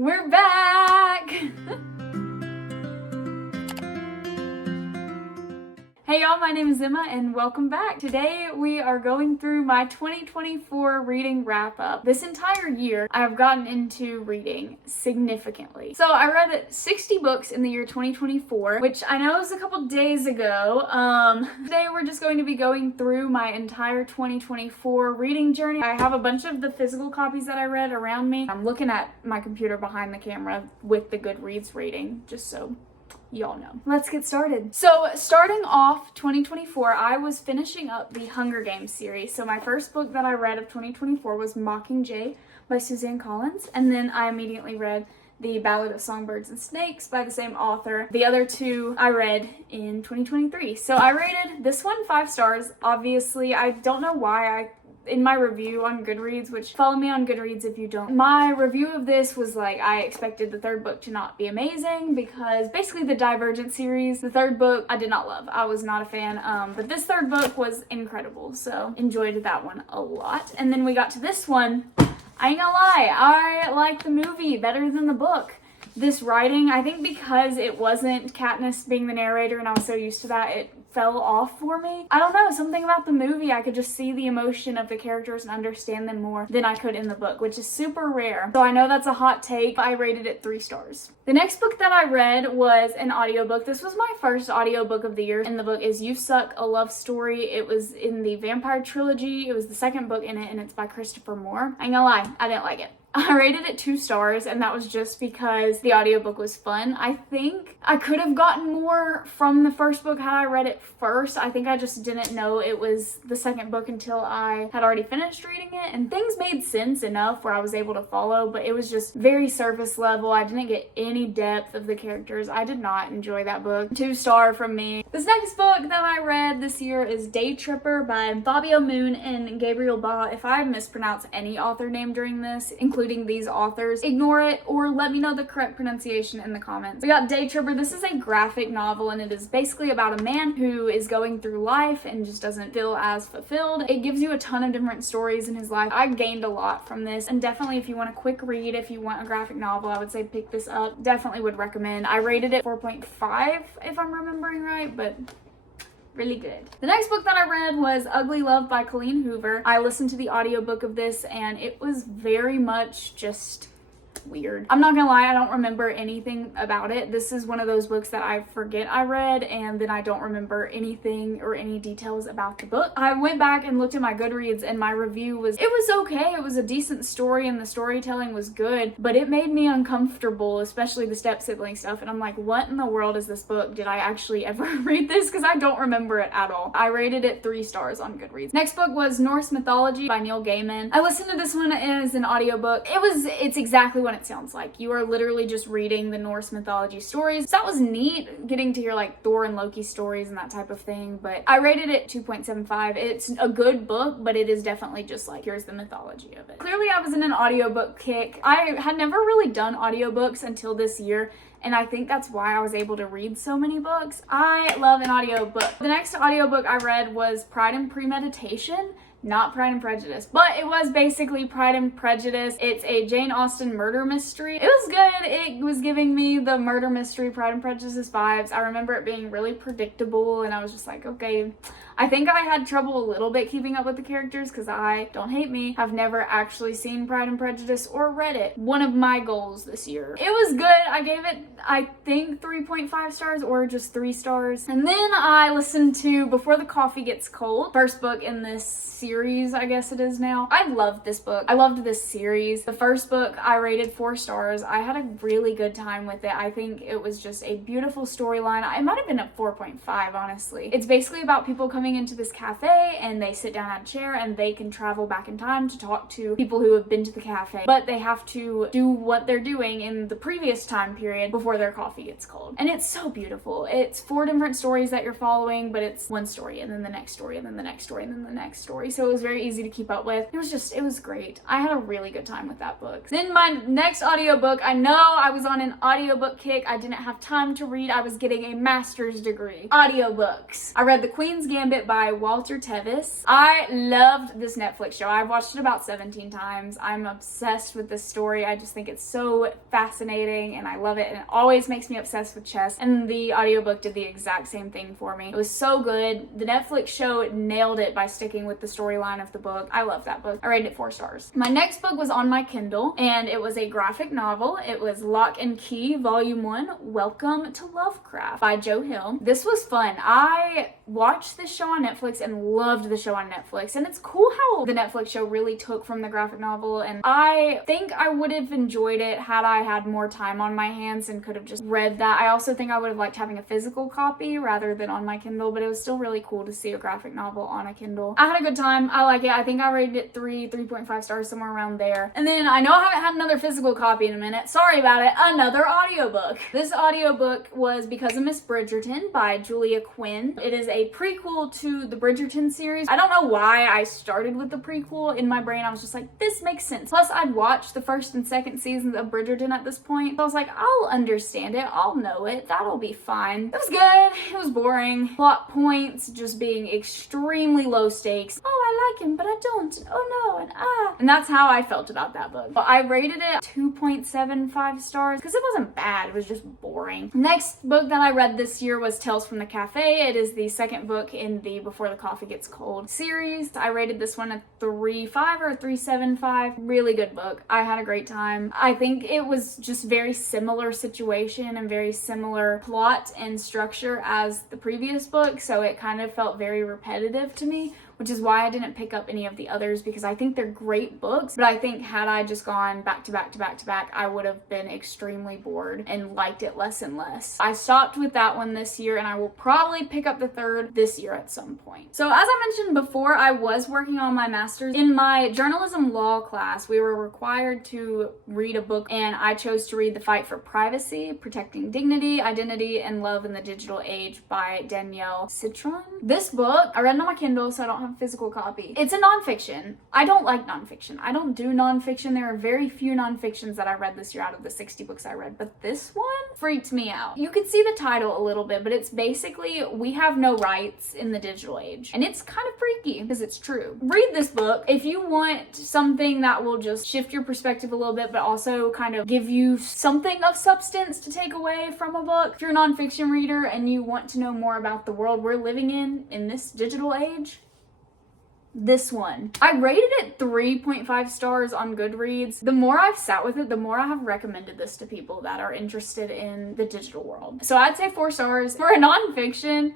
We're back! Hey y'all, my name is Emma and welcome back. Today we are going through my 2024 reading wrap-up. This entire year I have gotten into reading significantly. So I read 60 books in the year 2024, which I know is a couple days ago. Today we're just going to be going through my entire 2024 reading journey. I have a bunch of the physical copies that I read around me. I'm looking at my computer behind the camera with the Goodreads rating, just so y'all know. Let's get started. So starting off 2024, I was finishing up the Hunger Games series. So my first book that I read of 2024 was Mockingjay by Suzanne Collins. And then I immediately read The Ballad of Songbirds and Snakes by the same author. The other two I read in 2023. So I rated this one 5 stars. Obviously, I don't know why in my review on Goodreads, which follow me on Goodreads if you don't. My review of this was like, I expected the third book to not be amazing because basically the Divergent series, the third book, I did not love. I was not a fan, but this third book was incredible, so enjoyed that one a lot. And then we got to this one. I ain't gonna lie, I like the movie better than the book. This writing, I think because it wasn't Katniss being the narrator and I was so used to that, it fell off for me. I don't know, something about the movie, I could just see the emotion of the characters and understand them more than I could in the book, which is super rare. So I know that's a hot take. I rated it 3 stars. The next book that I read was an audiobook. This was my first audiobook of the year, and the book is You Suck, A Love Story. It was in the Vampire Trilogy. It was the second book in it, and it's by Christopher Moore. I ain't gonna lie, I didn't like it. I rated it 2 stars, and that was just because the audiobook was fun. I think I could have gotten more from the first book had I read it first. I think I just didn't know it was the second book until I had already finished reading it, and things made sense enough where I was able to follow, but it was just very surface level. I didn't get any depth of the characters. I did not enjoy that book. 2 star from me. This next book that I read this year is Day Tripper by Fabio Moon and Gabriel Ba. If I mispronounce any author name during this, including these authors, ignore it or let me know the correct pronunciation in the comments. We got Day Tripper. This is a graphic novel and it is basically about a man who is going through life and just doesn't feel as fulfilled. It gives you a ton of different stories in his life. I gained a lot from this, and definitely if you want a quick read, if you want a graphic novel, I would say pick this up. Definitely would recommend. I rated it 4.5 if I'm remembering right, but really good. The next book that I read was Ugly Love by Colleen Hoover. I listened to the audiobook of this and it was very much just weird. I'm not gonna lie, I don't remember anything about it. This is one of those books that I forget I read and then I don't remember anything or any details about the book. I went back and looked at my Goodreads and my review was, it was okay. It was a decent story and the storytelling was good, but it made me uncomfortable, especially the step-sibling stuff. And I'm like, what in the world is this book? Did I actually ever read this? Because I don't remember it at all. I rated it 3 stars on Goodreads. Next book was Norse Mythology by Neil Gaiman. I listened to this one as an audiobook. It's exactly what it sounds like. You are literally just reading the Norse mythology stories. So that was neat, getting to hear like Thor and Loki stories and that type of thing, but I rated it 2.75. It's a good book, but it is definitely just like, here's the mythology of it. Clearly I was in an audiobook kick. I had never really done audiobooks until this year, and I think that's why I was able to read so many books. I love an audiobook. The next audiobook I read was Pride and Premeditation. Not Pride and Prejudice, but it was basically Pride and Prejudice. It's a Jane Austen murder mystery. It was good. It was giving me the murder mystery Pride and Prejudice vibes. I remember it being really predictable and I was just like, okay. I think I had trouble a little bit keeping up with the characters because I, don't hate me, have never actually seen Pride and Prejudice or read it. One of my goals this year. It was good. I gave it, I think 3.5 stars or just 3 stars. And then I listened to Before the Coffee Gets Cold, first book in this series, I guess it is now. I loved this book. I loved this series. The first book I rated 4 stars. I had a really good time with it. I think it was just a beautiful storyline. It might have been a 4.5, honestly. It's basically about people coming into this cafe and they sit down at a chair and they can travel back in time to talk to people who have been to the cafe, but they have to do what they're doing in the previous time period before their coffee gets cold. And it's so beautiful. It's 4 different stories that you're following, but it's one story and then the next story and then the next story and then the next story. So so it was very easy to keep up with. It was great. I had a really good time with that book. Then my next audiobook, I know I was on an audiobook kick. I didn't have time to read. I was getting a master's degree. Audiobooks. I read The Queen's Gambit by Walter Tevis. I loved this Netflix show. I've watched it about 17 times. I'm obsessed with this story. I just think it's so fascinating and I love it, and it always makes me obsessed with chess, and the audiobook did the exact same thing for me. It was so good. The Netflix show nailed it by sticking with the storyline of the book. I love that book. I rated it 4 stars. My next book was on my Kindle, and it was a graphic novel. It was Lock and Key, Volume 1, Welcome to Lovecraft by Joe Hill. This was fun. I watched this show on Netflix and loved the show on Netflix, and it's cool how the Netflix show really took from the graphic novel, and I think I would have enjoyed it had I had more time on my hands and could have just read that. I also think I would have liked having a physical copy rather than on my Kindle, but it was still really cool to see a graphic novel on a Kindle. I had a good time. I like it. I think I rated it 3.5 stars, somewhere around there. And then I know I haven't had another physical copy in a minute. Sorry about it. Another audiobook. This audiobook was Because of Miss Bridgerton by Julia Quinn. It is a prequel to the Bridgerton series. I don't know why I started with the prequel. In my brain, I was just like, this makes sense. Plus, I'd watched the first and second seasons of Bridgerton at this point. So I was like, I'll understand it. I'll know it. That'll be fine. It was good. It was boring. Plot points just being extremely low stakes. Oh, I like him, but I don't. Oh no, and ah. And that's how I felt about that book. But I rated it 2.75 stars because it wasn't bad. It was just boring. Next book that I read this year was Tales from the Cafe. It is the second book in the Before the Coffee Gets Cold series. I rated this one a 3.5 or a 3.75. Really good book. I had a great time. I think it was just very similar situation and very similar plot and structure as the previous book, so it kind of felt very repetitive to me, which is why I didn't pick up any of the others, because I think they're great books, but I think had I just gone back to back to back to back, I would have been extremely bored and liked it less and less. I stopped with that one this year, and I will probably pick up the third this year at some point. So as I mentioned before, I was working on my master's. In my journalism law class, we were required to read a book, and I chose to read The Fight for Privacy, Protecting Dignity, Identity, and Love in the Digital Age by Danielle Citron. This book, I read it on my Kindle, so I don't have a physical copy. It's a nonfiction. I don't like nonfiction. I don't do nonfiction. There are very few nonfictions that I read this year out of the 60 books I read, but this one freaked me out. You could see the title a little bit, but it's basically We Have No Rights in the Digital Age. And it's kind of freaky because it's true. Read this book if you want something that will just shift your perspective a little bit, but also kind of give you something of substance to take away from a book. If you're a nonfiction reader and you want to know more about the world we're living in this digital age, this one. I rated it 3.5 stars on Goodreads. The more I've sat with it, the more I have recommended this to people that are interested in the digital world. So I'd say 4 stars. For a nonfiction,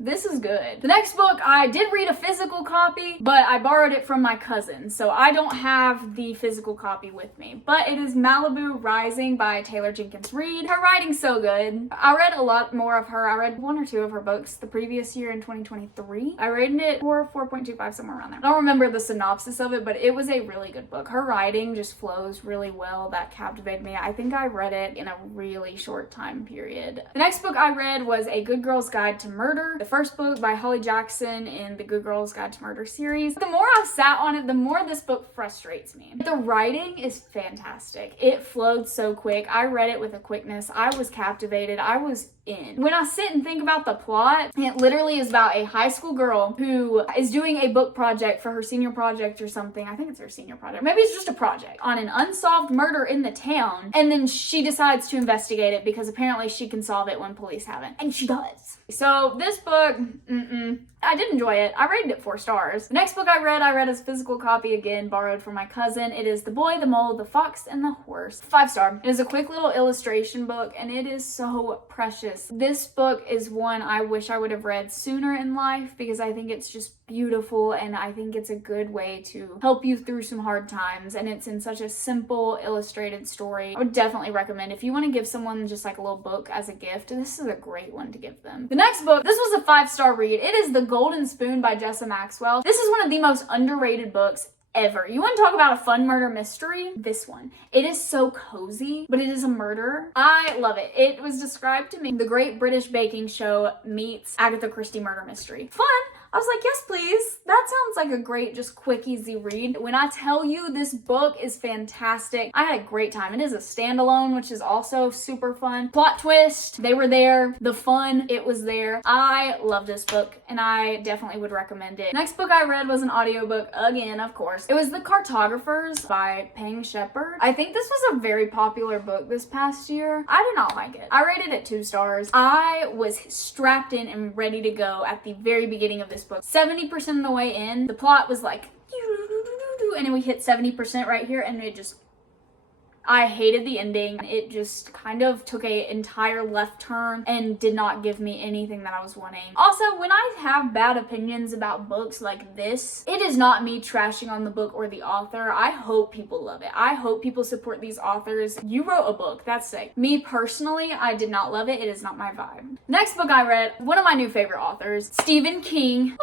this is good. The next book, I did read a physical copy, but I borrowed it from my cousin, so I don't have the physical copy with me. But it is Malibu Rising by Taylor Jenkins Reid. Her writing's so good. I read a lot more of her. I read 1 or 2 of her books the previous year in 2023. I rated it 4.25, somewhere around there. I don't remember the synopsis of it, but it was a really good book. Her writing just flows really well. That captivated me. I think I read it in a really short time period. The next book I read was A Good Girl's Guide to Murder. The first book by Holly Jackson in the Good Girl's Guide to Murder series. The more I've sat on it, the more this book frustrates me. The writing is fantastic. It flowed so quick. I read it with a quickness. I was captivated. I was in. When I sit and think about the plot, it literally is about a high school girl who is doing a book project for her senior project or something. I think it's her senior project. Maybe it's just a project on an unsolved murder in the town. And then she decides to investigate it because apparently she can solve it when police haven't. And she does. So this book, I did enjoy it. I rated it 4 stars. The next book I read as a physical copy, again, borrowed from my cousin. It is The Boy, the Mole, the Fox, and the Horse. 5 star. It is a quick little illustration book, and it is so precious. This book is one I wish I would have read sooner in life because I think it's just beautiful, and I think it's a good way to help you through some hard times, and it's in such a simple illustrated story. I would definitely recommend if you want to give someone just like a little book as a gift, this is a great one to give them. The next book, this was a 5-star read. It is The Golden Spoon by Jessa Maxwell. This is one of the most underrated books ever. You want to talk about a fun murder mystery? This one. It is so cozy, but it is a murder. I love it. It was described to me, The Great British Baking Show meets Agatha Christie murder mystery. Fun. I was like, yes, please. That sounds like a great, just quick, easy read. When I tell you this book is fantastic, I had a great time. It is a standalone, which is also super fun. Plot twist, they were there. The fun, it was there. I love this book and I definitely would recommend it. Next book I read was an audiobook again, of course. It was The Cartographers by Pang Shepard. I think this was a very popular book this past year. I did not like it. I rated it 2 stars. I was strapped in and ready to go at the very beginning of this book. 70% of the way in, the plot was like, and then we hit 70% right here, and it just, I hated the ending. It just kind of took an entire left turn and did not give me anything that I was wanting. Also, when I have bad opinions about books like this, it is not me trashing on the book or the author. I hope people love it. I hope people support these authors. You wrote a book, that's sick. Me personally, I did not love it. It is not my vibe. Next book I read, one of my new favorite authors, Stephen King.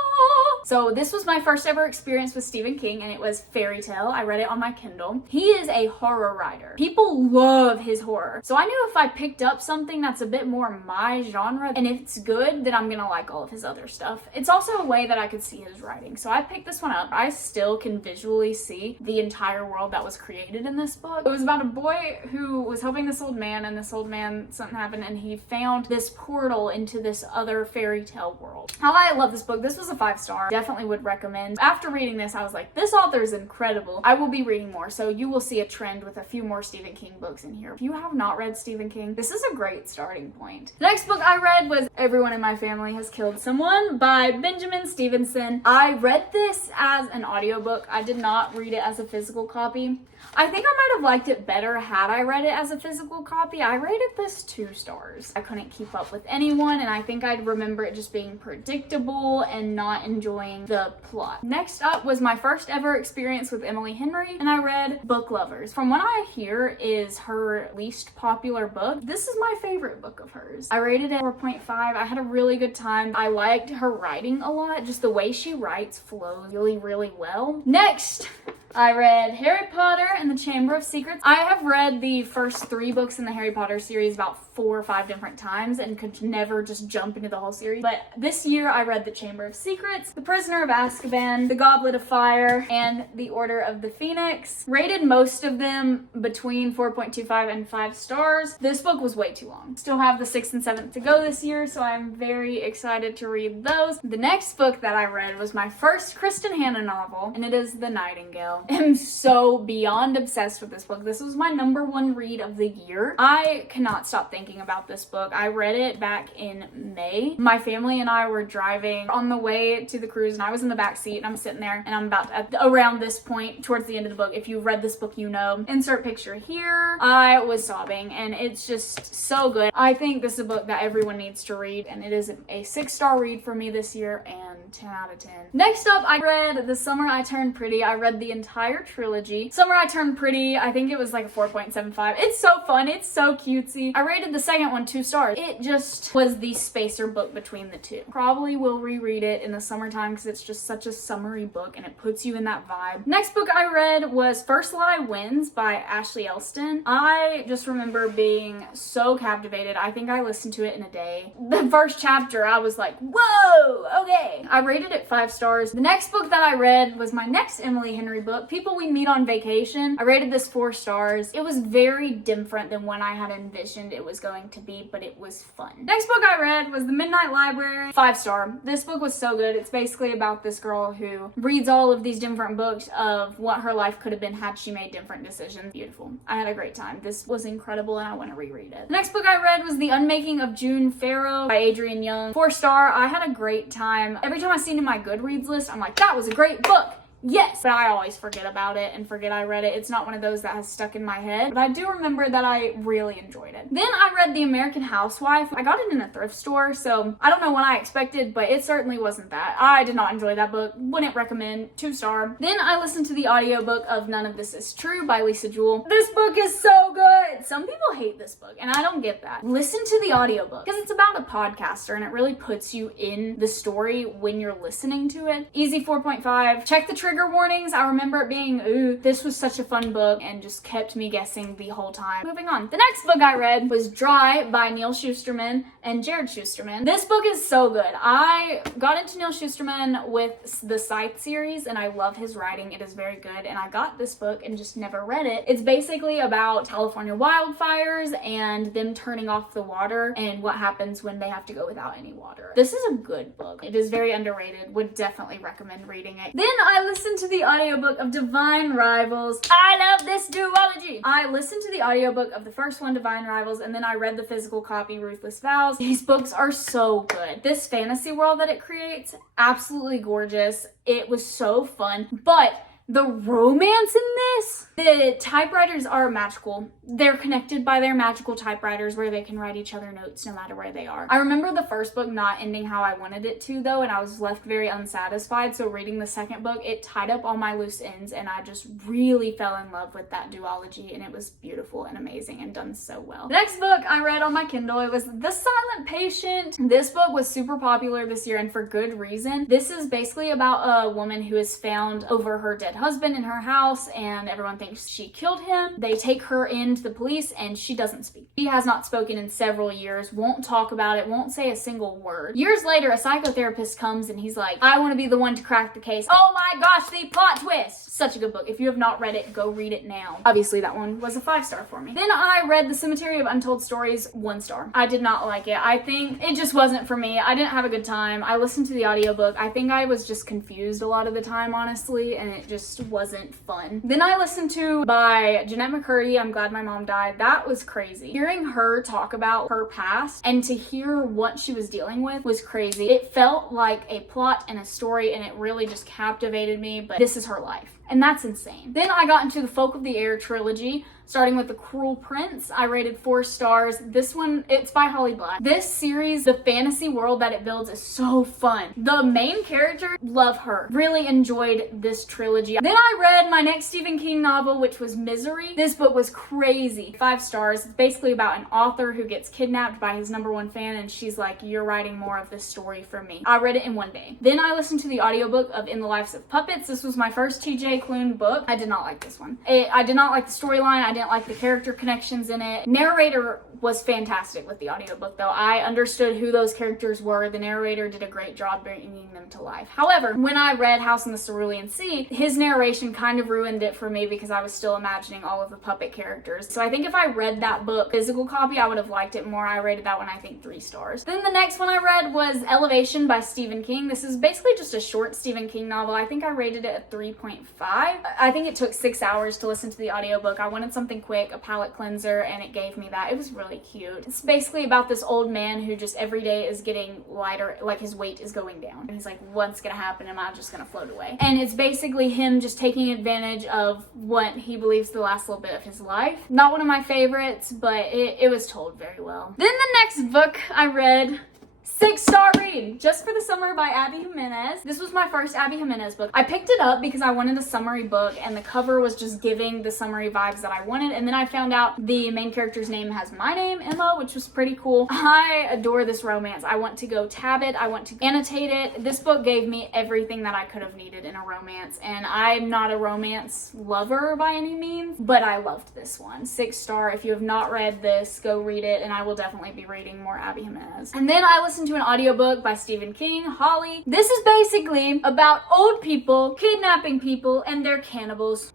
So this was my first ever experience with Stephen King, and it was Fairy Tale. I read it on my Kindle. He is a horror writer. People love his horror. So I knew if I picked up something that's a bit more my genre, and if it's good, then I'm gonna like all of his other stuff. It's also a way that I could see his writing. So I picked this one up. I still can visually see the entire world that was created in this book. It was about a boy who was helping this old man, and this old man, something happened, and he found this portal into this other fairy tale world. I love this book. This was a 5-star. Definitely would recommend. After reading this, I was like, this author is incredible. I will be reading more, so you will see a trend with a few more Stephen King books in here. If you have not read Stephen King, this is a great starting point. The next book I read was Everyone in My Family Has Killed Someone by Benjamin Stevenson. I read this as an audiobook. I did not read it as a physical copy. I think I might have liked it better had I read it as a physical copy. I rated this 2 stars. I couldn't keep up with anyone, and I think I'd remember it just being predictable and not enjoying the plot. Next up was my first ever experience with Emily Henry, and I read Book Lovers. From what I hear is her least popular book, this is my favorite book of hers. I rated it 4.5. I had a really good time. I liked her writing a lot. Just the way she writes flows really, really well. Next, I read Harry Potter and the Chamber of Secrets. I have read the first 3 books in the Harry Potter series about 4 or 5 different times and could never just jump into the whole series. But this year I read The Chamber of Secrets, The Prisoner of Azkaban, The Goblet of Fire, and The Order of the Phoenix. Rated most of them between 4.25 and 5 stars. This book was way too long. Still have the 6th and 7th to go this year, so I'm very excited to read those. The next book that I read was my first Kristen Hanna novel, and it is The Nightingale. I'm so beyond obsessed with this book. This was my #1 read of the year. I cannot stop thinking about this book. I read it back in May. My family and I were driving on the way to the cruise, and I was in the back seat, and I'm sitting there, and I'm about around this point towards the end of the book. If you read this book, you know. Insert picture here. I was sobbing, and it's just so good. I think this is a book that everyone needs to read, and it is a 6-star read for me this year, and 10 out of 10. Next up, I read The Summer I Turned Pretty. I read the entire trilogy. Summer I Turned Pretty, I think it was like a 4.75. It's so fun. It's so cutesy. I rated the second one 2 stars. It just was the spacer book between the two. Probably will reread it in the summertime because it's just such a summery book and it puts you in that vibe. Next book I read was First Lie Wins by Ashley Elston. I just remember being so captivated. I think I listened to it in a day. The first chapter, I was like, whoa, okay. I rated it 5 stars. The next book that I read was my next Emily Henry book, People We Meet on Vacation. I rated this 4 stars. It was very different than what I had envisioned it was going to be, but it was fun. Next book I read was The Midnight Library, 5-star. This book was so good. It's basically about this girl who reads all of these different books of what her life could have been had she made different decisions. Beautiful. I had a great time. This was incredible and I want to reread it. The next book I read was The Unmaking of June Farrow by Adrienne Young, 4-star. I had a great time. Every time I see it in my Goodreads list, I'm like, that was a great book. Yes, but I always forget about it and forget I read it. It's not one of those that has stuck in my head, but I do remember that I really enjoyed it. Then I read The American Housewife. I got it in a thrift store, so I don't know what I expected, but it certainly wasn't that. I did not enjoy that book. Wouldn't recommend. 2-star. Then I listened to the audiobook of None of This Is True by Lisa Jewell. This book is so good. Some people hate this book, and I don't get that. Listen to the audiobook because it's about a podcaster, and it really puts you in the story when you're listening to it. Easy 4.5. Check the trailer trigger warnings. I remember it being, ooh, this was such a fun book and just kept me guessing the whole time. Moving on. The next book I read was Dry by Neil Shusterman and Jared Shusterman. This book is so good. I got into Neil Shusterman with the Scythe series and I love his writing. It is very good, and I got this book and just never read it. It's basically about California wildfires and them turning off the water and what happens when they have to go without any water. This is a good book. It is very underrated. Would definitely recommend reading it. Then I listened to the audiobook of Divine Rivals. I love this duology. I listened to the audiobook of the first one, Divine Rivals, and then I read the physical copy, Ruthless Vows. These books are so good. This fantasy world that it creates, absolutely gorgeous. It was so fun, but the romance in this, the typewriters are magical. They're connected by their magical typewriters where they can write each other notes no matter where they are. I remember the first book not ending how I wanted it to though, and I was left very unsatisfied. So reading the second book, it tied up all my loose ends and I just really fell in love with that duology, and it was beautiful and amazing and done so well. The next book I read on my Kindle, it was The Silent Patient. This book was super popular this year and for good reason. This is basically about a woman who is found over her dead husband in her house and everyone thinks she killed him. They take her into the police and she doesn't speak. She has not spoken in several years, won't talk about it, won't say a single word. Years later, a psychotherapist comes and he's like, I want to be the one to crack the case. Oh my gosh, the plot twist! Such a good book. If you have not read it, go read it now. Obviously that one was a 5-star for me. Then I read The Cemetery of Untold Stories, 1 star. I did not like it. I think it just wasn't for me. I didn't have a good time. I listened to the audiobook. I think I was just confused a lot of the time, honestly, and it just wasn't fun. Then I listened to by Jeanette McCurdy, I'm Glad My Mom Died. That was crazy. Hearing her talk about her past and to hear what she was dealing with was crazy. It felt like a plot and a story, and it really just captivated me, but this is her life. And that's insane. Then I got into the Folk of the Air trilogy, starting with The Cruel Prince. I rated 4 stars. This one, it's by Holly Black. This series, the fantasy world that it builds is so fun. The main character, love her. Really enjoyed this trilogy. Then I read my next Stephen King novel, which was Misery. This book was crazy. 5 stars. It's basically about an author who gets kidnapped by his #1 fan, and she's like, you're writing more of this story for me. I read it in 1 day. Then I listened to the audiobook of In the Lives of Puppets. This was my first TJ Klune book. I did not like this one. I did not like the storyline. I didn't like the character connections in it. Narrator was fantastic with the audiobook though. I understood who those characters were. The narrator did a great job bringing them to life. However, when I read House in the Cerulean Sea, his narration kind of ruined it for me because I was still imagining all of the puppet characters. So I think if I read that book physical copy, I would have liked it more. I rated that one, I think, 3 stars. Then the next one I read was Elevation by Stephen King. This is basically just a short Stephen King novel. I think I rated it a 3.5. I think it took 6 hours to listen to the audiobook. I wanted something quick, a palate cleanser, and it gave me that. It was really cute. It's basically about this old man who just every day is getting lighter, like his weight is going down. And he's like, what's gonna happen? Am I just gonna float away? And it's basically him just taking advantage of what he believes the last little bit of his life. Not one of my favorites, but it was told very well. Then the next book I read, 6-star read, Just for the Summer by Abby Jimenez. This was my first Abby Jimenez book. I picked it up because I wanted a summary book and the cover was just giving the summary vibes that I wanted, and then I found out the main character's name has my name, Emma, which was pretty cool. I adore this romance. I want to go tab it. I want to annotate it. This book gave me everything that I could have needed in a romance, and I'm not a romance lover by any means, but I loved this one. 6-star. If you have not read this, go read it, and I will definitely be reading more Abby Jimenez. And then I listened to an audiobook by Stephen King, Holly. This is basically about old people kidnapping people and they're cannibals.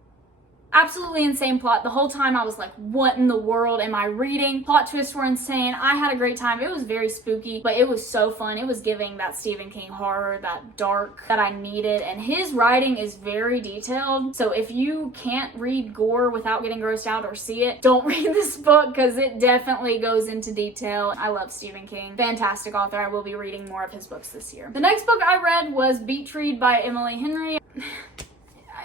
Absolutely insane plot. The whole time I was like, what in the world am I reading? Plot twists were insane. I had a great time. It was very spooky, but it was so fun. It was giving that Stephen King horror, that dark that I needed. And his writing is very detailed. So if you can't read gore without getting grossed out or see it, don't read this book because it definitely goes into detail. I love Stephen King. Fantastic author. I will be reading more of his books this year. The next book I read was Beach Read by Emily Henry.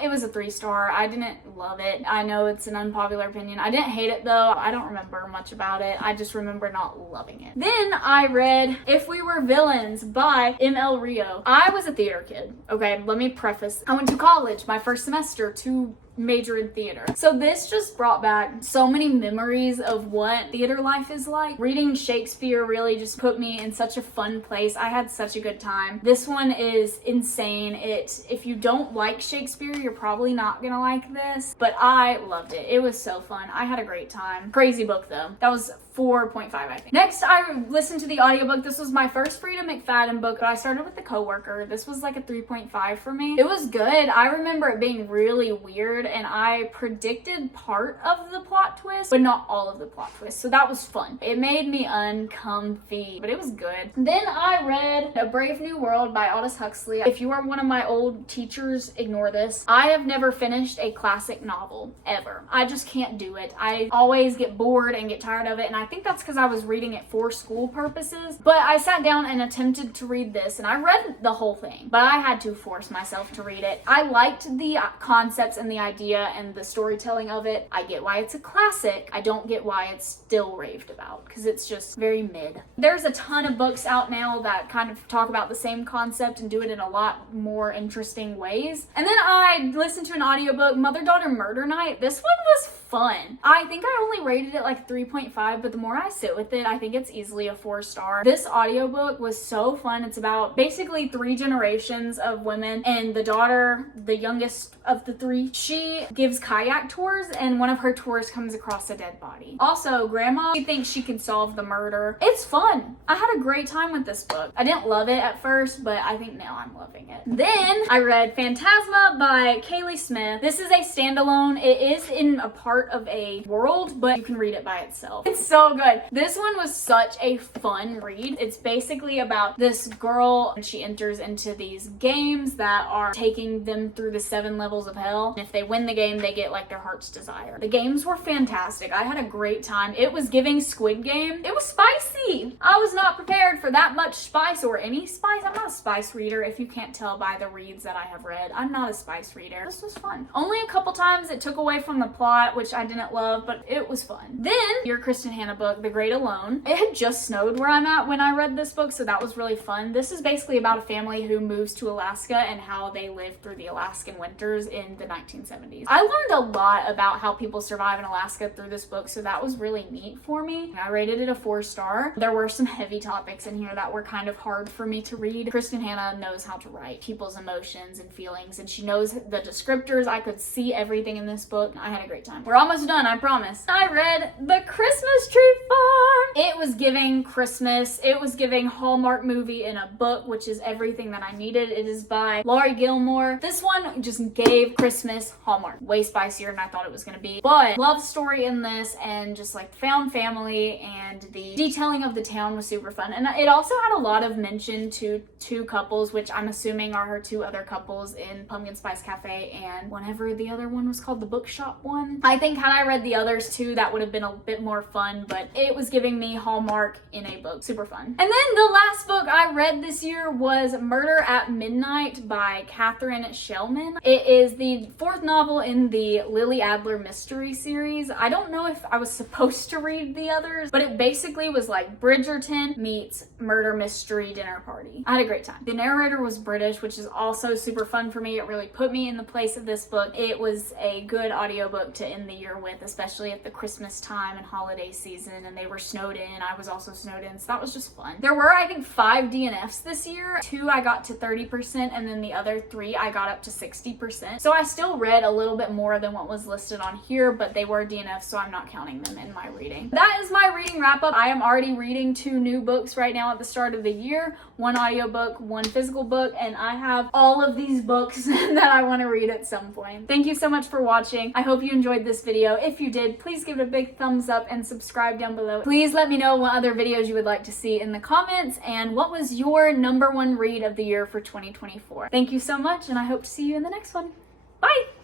It was a 3-star. I didn't love it. I know it's an unpopular opinion. I didn't hate it though. I don't remember much about it. I just remember not loving it. Then I read If We Were Villains by M.L. Rio. I was a theater kid. Okay, let me preface. I went to college my first semester 2 major in theater. So this just brought back so many memories of what theater life is like. Reading Shakespeare really just put me in such a fun place. I had such a good time. This one is insane. If you don't like Shakespeare, you're probably not gonna like this, but I loved it. It was so fun. I had a great time. Crazy book though. That was 4.5, I think. Next, I listened to the audiobook. This was my first Frida McFadden book, but I started with The Coworker. This was like a 3.5 for me. It was good. I remember it being really weird, and I predicted part of the plot twist, but not all of the plot twist, so that was fun. It made me uncomfy, but it was good. Then I read A Brave New World by Aldous Huxley. If you are one of my old teachers, ignore this. I have never finished a classic novel, ever. I just can't do it. I always get bored and get tired of it, and I think that's because I was reading it for school purposes. But I sat down and attempted to read this, and I read the whole thing, but I had to force myself to read it. I liked the concepts and the idea and the storytelling of it. I get why it's a classic. I don't get why it's still raved about, because it's just very mid. There's a ton of books out now that kind of talk about the same concept and do it in a lot more interesting ways. And then I listened to an audiobook, Mother Daughter Murder Night. This one was fun. I think I only rated it like 3.5, but the more I sit with it, I think it's easily a 4-star. This audiobook was so fun. It's about basically 3 generations of women, and the daughter, the youngest of the 3, she gives kayak tours, and one of her tours comes across a dead body. Also, grandma, she thinks she could solve the murder. It's fun. I had a great time with this book. I didn't love it at first, but I think now I'm loving it. Then I read Phantasma by Kaylee Smith. This is a standalone. It is in a part of a world, but you can read it by itself. It's so good. This one was such a fun read. It's basically about this girl, and she enters into these games that are taking them through the 7 levels of hell. And if they win the game, they get like their heart's desire. The games were fantastic. I had a great time. It was giving Squid Game. It was spicy. I was not prepared for that much spice, or any spice. I'm not a spice reader, if you can't tell by the reads that I have read. I'm not a spice reader. This was fun. Only a couple times it took away from the plot, which I didn't love, but it was fun. Then your Kristen Hanna book, The Great Alone. It had just snowed where I'm at when I read this book, so that was really fun. This is basically about a family who moves to Alaska and how they lived through the Alaskan winters in the 1970s. I learned a lot about how people survive in Alaska through this book, so that was really neat for me. I rated it a 4-star. There were some heavy topics in here that were kind of hard for me to read. Kristen Hanna knows how to write people's emotions and feelings, and she knows the descriptors. I could see everything in this book. I had a great time. We're almost done, I promise. I read The Christmas Tree Farm. It was giving Christmas. It was giving Hallmark movie in a book, which is everything that I needed. It is by Laurie Gilmore. This one just gave Christmas Hallmark. Way spicier than I thought it was gonna be. But love story in this, and just like found family, and the detailing of the town was super fun. And it also had a lot of mention to 2 couples, which I'm assuming are her 2 other couples in Pumpkin Spice Cafe, and whenever the other one was called, the bookshop one. I think had I read the others too, that would have been a bit more fun, but it was giving me Hallmark in a book. Super fun. And then the last book I read this year was Murder at Midnight by Catherine Shellman. It is the 4th novel in the Lily Adler mystery series. I don't know if I was supposed to read the others, but it basically was like Bridgerton meets murder mystery dinner party. I had a great time. The narrator was British, which is also super fun for me. It really put me in the place of this book. It was a good audiobook to end the year with, especially at the Christmas time and holiday season, and they were snowed in. I was also snowed in, so that was just fun. There were, I think, 5 DNFs this year. 2 I got to 30%, and then the other 3 I got up to 60%. So I still read a little bit more than what was listed on here, but they were DNFs, so I'm not counting them in my reading. That is my reading wrap up. I am already reading 2 new books right now at the start of the year. 1 audiobook, 1 physical book, and I have all of these books that I want to read at some point. Thank you so much for watching. I hope you enjoyed this video. If you did, please give it a big thumbs up and subscribe down below. Please let me know what other videos you would like to see in the comments, and what was your #1 read of the year for 2024. Thank you so much, and I hope to see you in the next one. Bye!